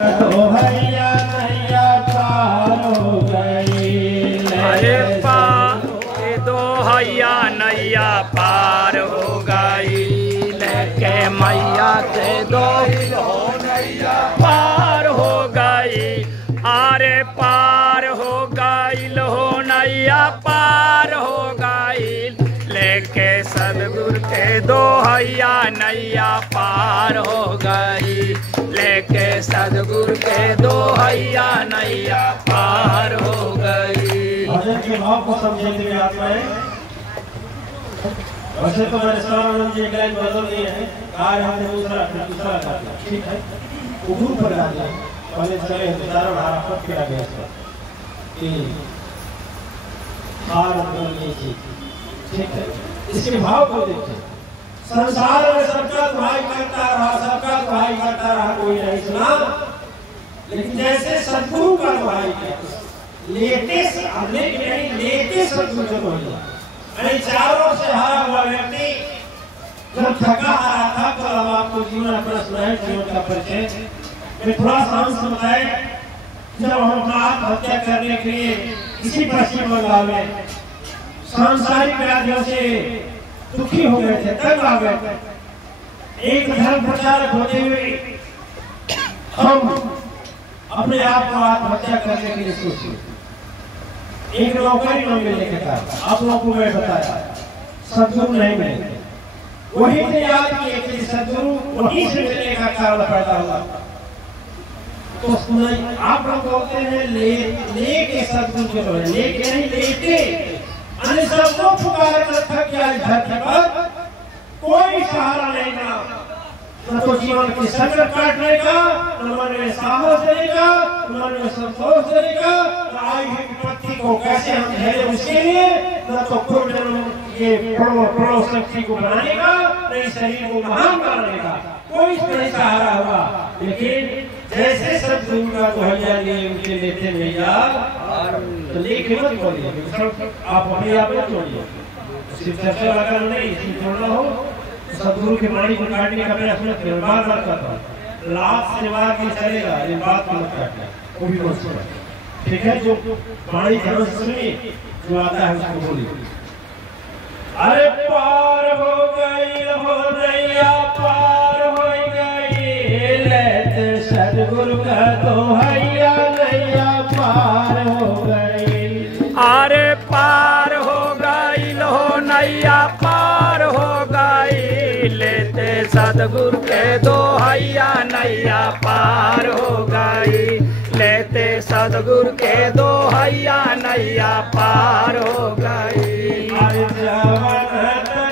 तो भैया नैया पार हो गई, अरे दो हैया नैया पार हो गई, लेके मैया से दो नैया पार हो गई। अरे पार हो गई हो नैया पार हो गई, लेके सदगुरु के दो हैया नैया पार हो गई, लेके सदगुरु के दो हैया नैया पार हो गई। भजन के भाव को समझने की बात है। वैसे तो मैंने सारा जी लाइन बदल दिए हैं, आज हमने दूसरा कर दिया, ठीक है, उबूर पर डाल दिया, पहले चले चारों धारा पर किया गया था कि हार ये चीज, ठीक है। इसके भाव को देखिए, संसार में सबका दुहाई करता रहा, सबका दुहाई करता रहा, कोई नहीं सुना, लेकिन जैसे सदगुरु का दुहाई किया, लेते सदगुरु को लिया। अरे चारों से हारा हुआ व्यक्ति जब थका आ रहा था, तो अब आपको जीवन अपना सुनाए, जीवन का परिचय मैं थोड़ा सा बताए। जब हम आत्महत्या करने के लिए किसी पश्चिम बंगाल में सांसारिक व्याधियों से दुखी हो गए थे, तंग आ गए थे, एक धर्म प्रचारक होते हुए हम अपने आप को आत्महत्या करने के लिए सोचे। एक नौकरी न मिलने के कारण आप लोगों को मैं बताया, सदगुरु नहीं मिले, वही से याद किए कि सदगुरु वहीं से मिलने का कारण पैदा हुआ। तो आप लोग बोलते हैं ले के सदगुरु के द्वारा, लेके नहीं लेते, अन्य सबको पुकार रखा क्या धरती पर कोई सहारा नहीं था, न तो जीवन के संकट काटने का, न मन में साहस देने का, न मन में संतोष देने का, न आई हुई विपत्ति को कैसे हम झेले उसके लिए, न तो पूर्व जन्म के प्रणव शक्ति को बनाने का, न इस शरीर को महान बनाने का, कोई नहीं सहारा हुआ। लेकिन जैसे सदगुरु का दुहाई लिए उनके लेते भैया, तो लेके मत बोलिए, आप अपने आप मत जोड़िए, सिर्फ चर्चा लगा नहीं, सिर्फ जोड़ना हो सदगुरु के वाणी को काटने का प्रयास मत करो, बार बार करता हूँ, लाभ से बात नहीं चलेगा, ये बात मत काटना, वो भी मत सुना, ठीक है। जो वाणी ध्यान से सुनिए, जो आता है उसको बोलिए। अरे पार हो गई हो नैया पार हो गई, लेते सदगुरु का दुहाई नैया पार हो गई। अरे पार हो गई हो नैया पार हो गई, लेते सदगुरु के दो हैया नैया पार हो गई, लेते सदगुरु के दो हैया नैया पार हो गई।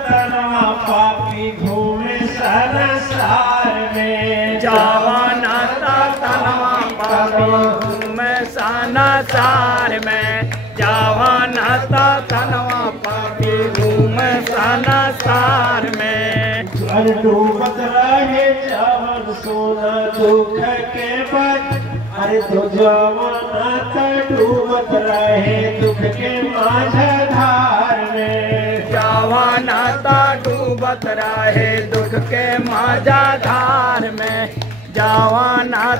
तनवा पापी घूमे संसार में, जवाना तनवा पापी घूमे संसार में, जवाना तनवा पापी घूमे संसार में। डूबत रहे जवन सोना दुख के बच, अरे तो जवाना डूबत रहे दुख के माझधार में, जवाना डूबत रहे दुख के माझधार में, जवाना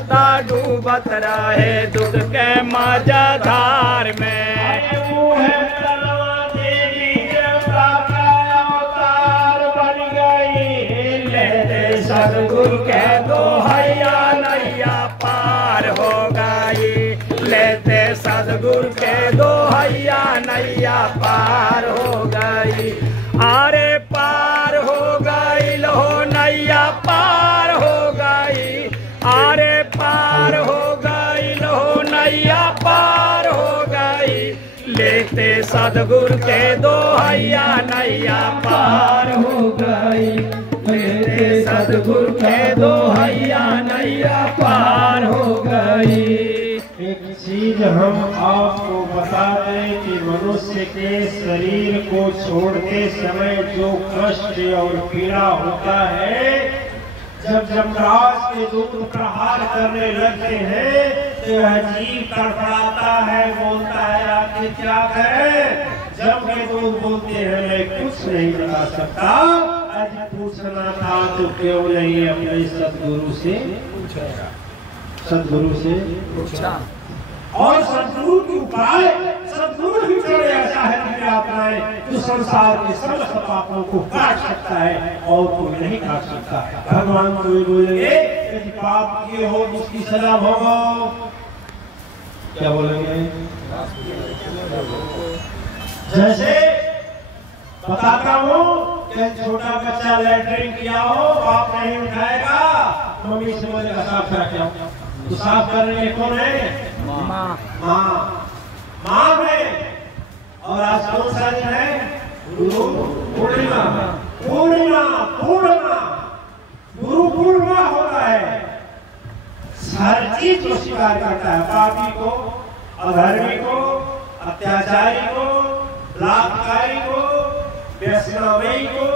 डूबत रहे दुख के माझधार में। सदगुरु के दो हैया नैया पार हो गई, लेते सदगुरु के दो हैया नैया पार हो गई। अरे पार हो गई हो नैया पार हो गई, अरे पार हो गई हो नैया पार हो गई, लेते सदगुरु के दो हैया नैया पार हो गई, लेते सदगुरु के दो हैया नैया पार हो गई। एक चीज हम आपको बता दें कि मनुष्य के शरीर को छोड़ते समय जो कष्ट और पीड़ा होता है, जब यमराज के दूत प्रहार करने लगते हैं, तो यह जीव तड़फड़ाता है, बोलता है आखिर क्या करें। जब के दूत बोलते हैं मैं कुछ नहीं बता सकता, आज पूछना था तो क्यों नहीं अपने सदगुरु से पूछा। सदगुरु से पूछा और सदगुरु की उपाय सदगुरु ही जो ऐसा है कि अपनाए जो संसार के समस्त पापों को काट सकता है और कोई नहीं काट सकता। भगवान कोई बोलेंगे यदि पाप किए हो उसकी सजा भोगो। क्या बोलेंगे? जैसे बताता हूँ कि छोटा बच्चा लैट्रिन किया हो, बाप नहीं उठाएगा, मम्मी से बोलेगा साफ करा क्या, तो साफ करने कौन है? माँ। माँ है। और आज कौन सा दिन है? गुरु पूर्णिमा। गुरु पूर्णिमा हो रहा है। हर चीज को स्वीकार करता है, पापी को, अधर्मी को, अत्याचारी को, लाभकारी को, वैष्णवी को,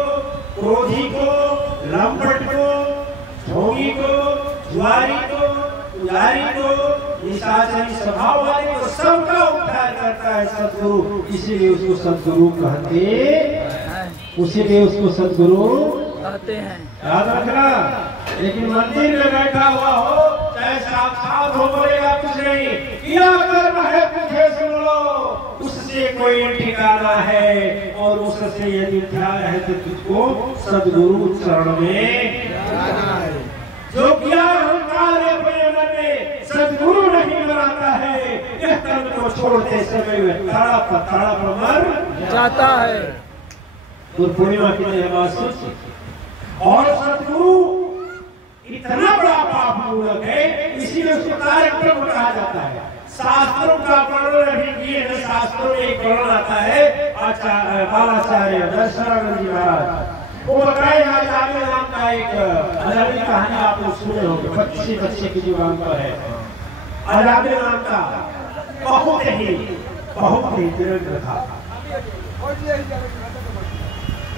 क्रोधी को, लंपट को, ढोंगी को, जुआरी को, पुजारी को, निशाचरी स्वभाव वाले को सबका उद्धार करता है सदगुरु। इसीलिए उसको सदगुरु कहते हैं। याद रखना। लेकिन मंदिर में बैठा हुआ हो चाहे साक्षात हो, बोलेगा कुछ नहीं, किया कर्म है तुझे सुन लो, उससे कोई ठिकाना है और उससे यदि ध्यान है तो तुझको सदगुरु चरण में जो किया अहंकार अपने मन में सदगुरु नहीं बनाता है। यह कर्म को छोड़ते समय ताड़ा पर मर जाता है। गुरु पूर्णिमा की सोचिए। और सदगुरु इतना बड़ा पाप मूलक है, इसीलिए उसको कार्यक्रम कहा जाता है। शास्त्रों का वर्णन भी किए हैं। शास्त्रों में एक वर्णन आता है आचार्य बालाचार्य दर्शनानंद जी महाराज, वो बताए आजाद नाम का एक अजादी कहानी आप लोग सुने होंगे, बच्चे की जुबान पर है। आजाद नाम का बहुत ही दीर्घ था,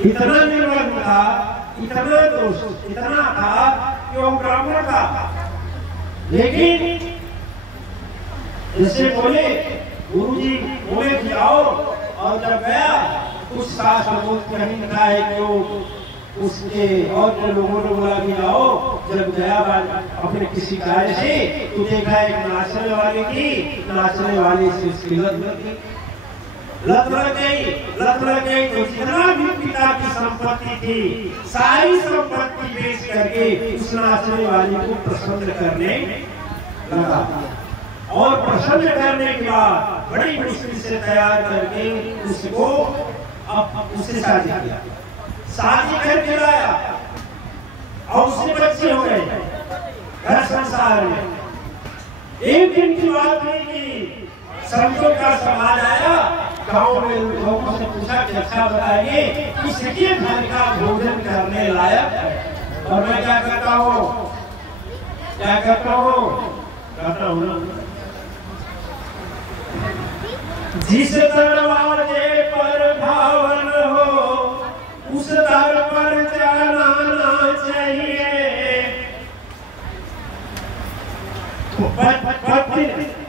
इतना निर्मल था, इतना दोष इतना था कि वो ब्राह्मण था। लेकिन जैसे बोले गुरुजी बोले कि आओ, और जब गया कुछ शास्त्र कहीं लिखा है कि उसके और के लोगों ने बोला कि आओ, जब गया अपने किसी कार्य से तो देखा एक नाचने वाली से उसकी लत लग गई। तो जितना भी पिता की संपत्ति थी सारी संपत्ति बेच करके उस नाचने वाली को प्रसन्न करने लगा। और प्रसन्न करने के बाद बड़ी मुश्किल से तैयार करके उसको उससे शादी किया। शादी करके लाया और उससे बच्चे हो गए घर संसार में। एक दिन की बात हुई कि संतों का समाज आया, गांव में लोगों से पूछा कि अच्छा बताइए किसके घर का भोजन करने लायक है। और मैं क्या कहता हूँ जिस दरवाजे पर भावन हो उस दर पर जाना चाहिए।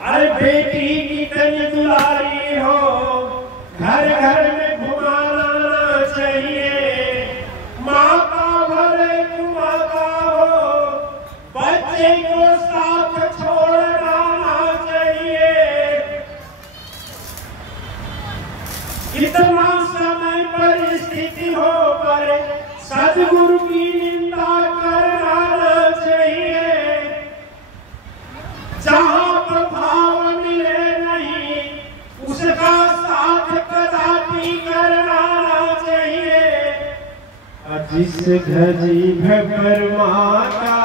अरे बेटी कितनी दुलारी हो घर घर में घुमाना चाहिए। माता भले माता हो बच्चे को साथ छोड़ना चाहिए। कितना समय परिस्थिति हो पर सदगुरु की निंदा करना चाहिए। जहाँ प्रभाव मिले नहीं उसका साथ कदापि करना चाहिए। जिस घर पर माँ का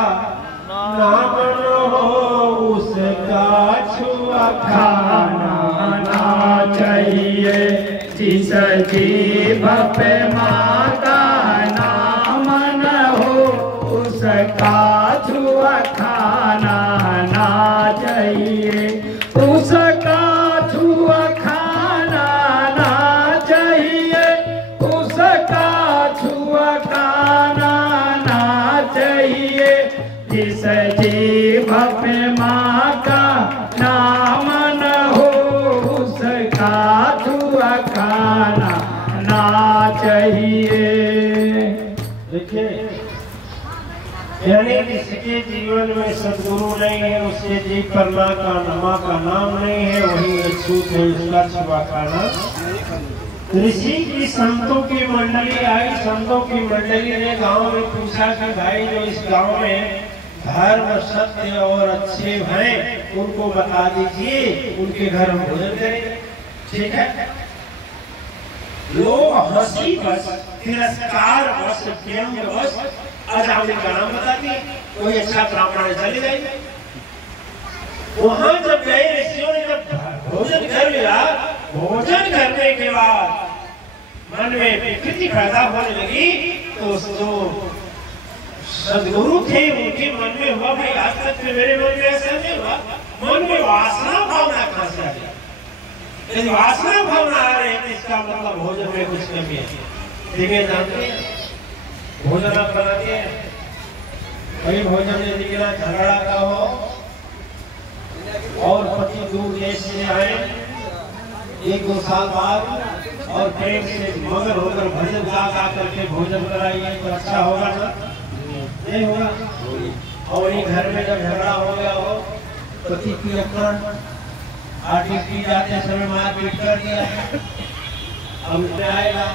नाम हो उसका छुआ खाना ना चाहिए। जिस जीभ पे माँ का नाम न हो उसका छुआ खाना ना चाहिए। उसका छुआ खाना ना चाहिए। उसका छुआ खाना ना चाहिए। जिस जीभ पे माँ का नाम न हो उसका छुआ खाना ना चाहिए। देखिए यानी इसके जीवन जीवन में सदगुरु नहीं है, उसके जी पर ना का नमा का नाम नहीं है, वही अछूत है उसका छुआ का नाम। ऋषि की संतों की मंडली आई, संतों की मंडली ने गांव में पूछा कि भाई जो इस गांव में धर्म सत्य और अच्छे हैं उनको बता दीजिए, उनके घर हम भोजन करेंगे। ठीक है, लोग हंसी बस, तिरस्कार बस, व्यंग बस अजामिल का नाम बता दिए, कोई अच्छा ब्राह्मण चले गए। वहां जब गए ऋषियों ने जब भोजन कर लिया, भोजन करने के बाद मन में विकृति पैदा होने लगी, तो सदगुरु थे उनके मन में हुआ भाई आज तक मेरे मन में ऐसा नहीं हुआ, मन में वासना भावना कहां से आ गई? यदि वासना भावना आ रही है तो इसका मतलब भोजन में कुछ कमी है। देखिए जानते हैं भोजन आप बनाते हैं, वही भोजन यदि बिना झगड़ा का हो और पति दूर देश से आए 1-2 साल बाद और प्रेम से मगन होकर भजन गा करके भोजन कराइए तो अच्छा होगा ना? नहीं होगा। और वही घर में जब झगड़ा हो गया हो, पति की आटी पी जाते समय मारपीट कर दिया, अब उसमें आएगा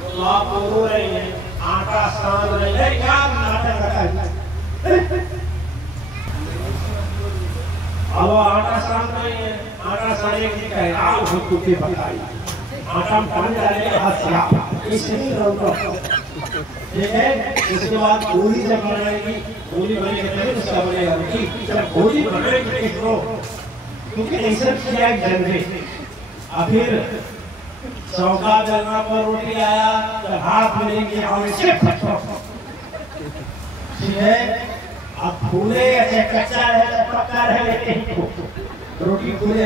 तो आप रो रहे हैं, आटा सान रहे हैं, क्या नाटक रखा है? अब आटा सान रहे हैं, आटा साने की कहे आप हुक्के बताइए, आटा में पानी डालेंगे हाथ से इसलिए रहो। ठीक है, इसके बाद गोली जब बनाएगी, गोली बनेगी तभी उसका बनेगा रोटी। जब गोली बनाएगी किसको, क्योंकि ऐसा किया एक जन में, और फिर चौका जलना पर रोटी आया, जब हाथ मिलेंगे से ठीक है। अब फूले या कच्चा है पक्का है, लेकिन रोटी फूले